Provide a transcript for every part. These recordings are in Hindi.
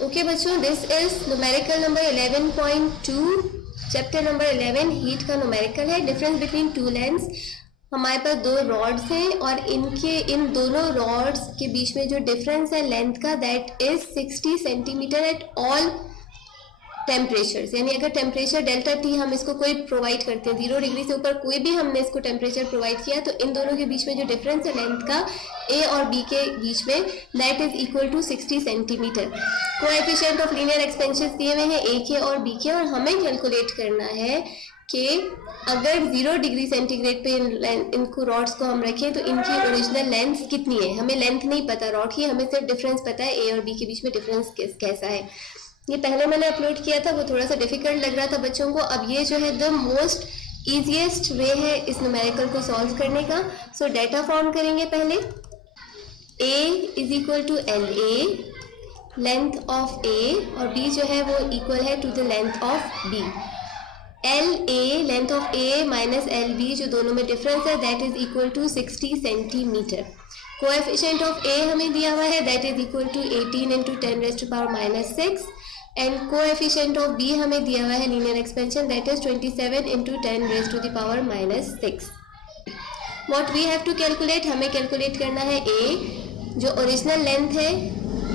ओके बच्चों, this is numerical number 11.2, chapter number 11 heat का न्यूमेरिकल है। Difference between two lengths. हमारे पास दो रॉड्स हैं और इन दोनों रॉड्स के बीच में जो डिफरेंस है लेंथ का, that is 60 centimetre at all temperature. यानी अगर टेम्परेचर डेल्टा टी हम इसको कोई प्रोवाइड करते हैं, 0 डिग्री से ऊपर कोई भी हमने इसको टेम्परेचर प्रोवाइड किया, तो इन दोनों के बीच में जो डिफरेंस है लेंथ का ए और बी के बीच में, that is equal to 60 centimetre. Coefficient of linear expansion दिए हुए हैं ए के और बी के, और हमें कैलकुलेट करना है कि अगर 0 डिग्री सेंटीग्रेड पे इनको रॉड्स को हम रखें तो इनकी ओरिजिनल लेंथ कितनी है। हमें लेंथ नहीं पता रॉड की, हमें सिर्फ डिफरेंस पता है ए और बी के बीच में डिफरेंस कैसा है। ये पहले मैंने अपलोड किया था, वो थोड़ा सा डिफिकल्ट लग रहा था बच्चों को। अब ये जो है द मोस्ट ईजीएस्ट वे है इस न्यूमेरिकल को सॉल्व करने का। सो डेटा फॉर्म करेंगे पहले। a is equal to L A, length of A, और b जो है वो इक्वल है to the length of b। L A, length of a minus L B, जो दोनों में डिफरेंस है, that is equal to 60 centimetre. Coefficient of a हमें दिया हुआ है, that is equal to 18 into 10 raise to power minus 6, and coefficient of b हमें दिया हुआ है linear expansion, that is 27 into 10 raise to the power minus 6। What we have to calculate, हमें कैलकुलेट करना है a जो ओरिजिनल लेंथ है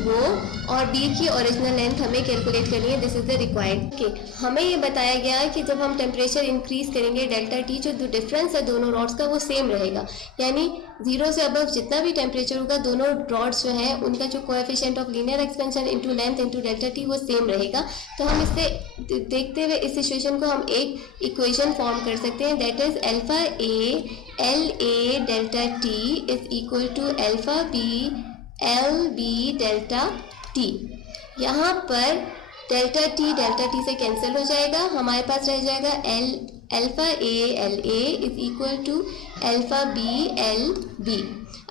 वो, और b की ओरिजिनल लेंथ हमें कैलकुलेट करनी है। This is the required. हमें ये बताया गया कि जब हम टेम्परेचर इंक्रीज करेंगे डेल्टा टी, जो डिफरेंस है दोनों रॉड्स का वो सेम रहेगा। यानी 0 से अबव जितना भी टेम्परेचर होगा, दोनों रॉड्स जो हैं उनका जो coefficient of linear expansion into length into delta T वो सेम रहेगा। तो हम इससे देखते हुए इस सिचुएशन को हम एक इक्वेशन फॉर्म कर सकते हैं, that is alpha A L A delta T is equal to alpha B L B delta T. यहाँ पर डेल्टा टी से कैंसिल हो जाएगा, हमारे पास रह जाएगा alpha A L A is equal to alpha B L B.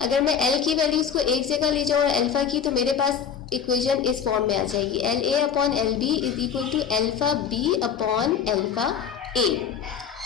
अगर मैं एल की वैल्यूज को एक जगह ले जाऊँ और अल्फा की, तो मेरे पास इक्वेशन इस फॉर्म में आ जाएगी, L A upon L B is equal to alpha B upon alpha A.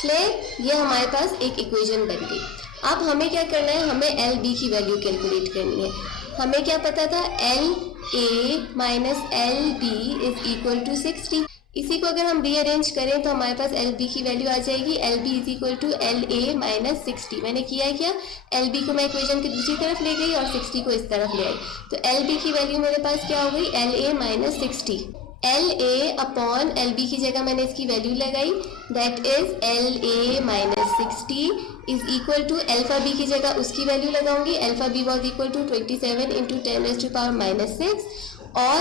Clear? ये हमारे पास एक इक्वेशन बन गई। अब हमें क्या करना है, हमें एल बी की वैल्यू कैलकुलेट करनी है। हमें क्या पता था, L A minus L B is equal to 60। इसी को अगर हम रीअरेंज करें तो हमारे पास एल बी की वैल्यू आ जाएगी, L B is equal to L A minus 60। मैंने किया है क्या, एल बी को मैं इक्वेशन की दूसरी तरफ ले गई और 60 को इस तरफ ले आई, तो एल बी की वैल्यू मेरे पास क्या हो गई, L A minus 60। L A upon L B की जगह मैंने इसकी वैल्यू लगाई, that is L A minus 60 is equal to alpha B की जगह उसकी वैल्यू लगाऊंगी, alpha B was equal to 27 into 10 raise to power minus 6, और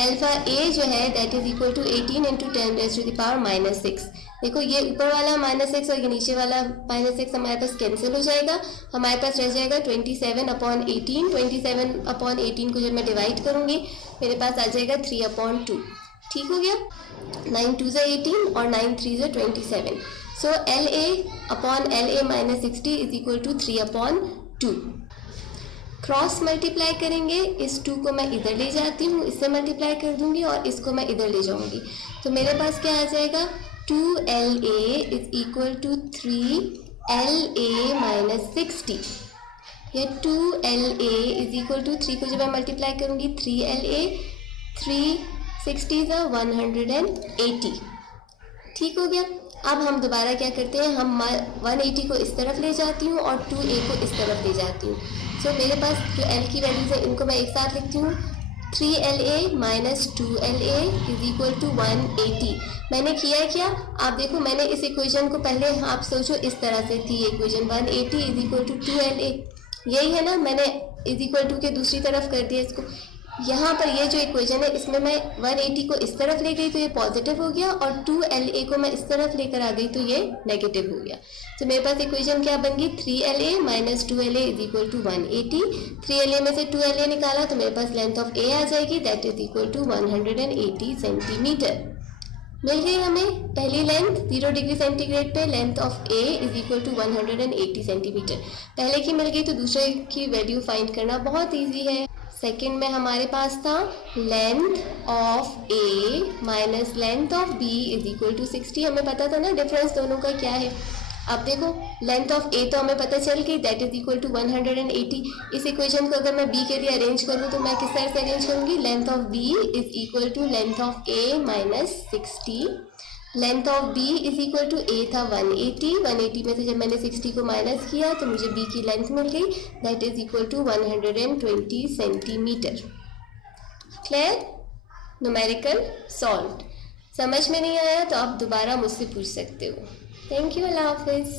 अल्फा ए जो है that is equal to 18 into 10 raise to the power minus 6। देखो ये ऊपर वाला माइनस 6 और ये नीचे वाला माइनस 6 हमारे पास कैंसिल हो जाएगा, हमारे पास रह जाएगा 27 अपॉन 18। 27 अपॉन 18 को जब मैं डिवाइड करूंगी मेरे पास आ जाएगा 3 अपॉन 2। ठीक हो गया, 9 2 से 18 और 9 3 से 27। So L A upon L A minus 60 is equal to 3 upon 2। Cross multiply करेंगे, इस 2 को मैं इधर ले जाती हूँ, इससे मल्टीप्लाई कर दूंगी और इसको मैं इधर ले जाऊंगी, तो मेरे पास क्या आ जाएगा, 2LA is equal to 3LA minus 60। या 2LA इज इक्वल टू 3 को जब मैं मल्टीप्लाई करूंगी 3LA, 360 का 180। ठीक हो गया। अब हम दोबारा क्या करते हैं, हम 180 को इस तरफ ले जाती हूँ और 2A को इस तरफ ले जाती हूँ। सो मेरे पास जो L की वैल्यूज है इनको मैं एक साथ लिखती हूँ, 3LA minus 2LA is equal to 180। मैंने किया क्या, आप देखो मैंने इस इक्वेशन को पहले, आप सोचो इस तरह से थी equation, 180 is equal to 2LA, यही है ना, मैंने इज इक्वल टू के दूसरी तरफ कर दिया इसको। यहाँ पर ये जो इक्वेशन है इसमें मैं 180 को इस तरफ ले गई तो ये पॉजिटिव हो गया, और 2LA को मैं इस तरफ लेकर आ गई तो ये नेगेटिव हो गया। तो मेरे पास इक्वेशन क्या बन गई, 3LA minus 2LA is equal to 180। 3LA में से 2LA निकाला तो मेरे पास लेंथ ऑफ A आ जाएगी, that is equal to 180 centimetre. मिल गई हमें पहली लेंथ 0 डिग्री सेंटीग्रेड पे, length of A is equal to 180 centimetre. पहले की मिल गई तो दूसरे की वैल्यू फाइंड करना बहुत ईजी है। सेकेंड में हमारे पास था length of A minus length of B is equal to 60। हमें पता था ना डिफरेंस दोनों का क्या है। अब देखो लेंथ ऑफ ए तो हमें पता चल गई, दैट इज इक्वल टू 180। इस इक्वेशन को अगर मैं बी के लिए अरेंज करूँ तो मैं किस तरह से अरेंज करूँगी, length of B is equal to length of A minus 60। Length of B is equal to A था 180, 180 में से जब मैंने 60 को माइनस किया तो मुझे बी की लेंथ मिल गई, that is equal to 120 centimetre. Clear? Numerical solved. समझ में नहीं आया तो आप दोबारा मुझसे पूछ सकते हो। थैंक यू, अल्लाह हाफिज़।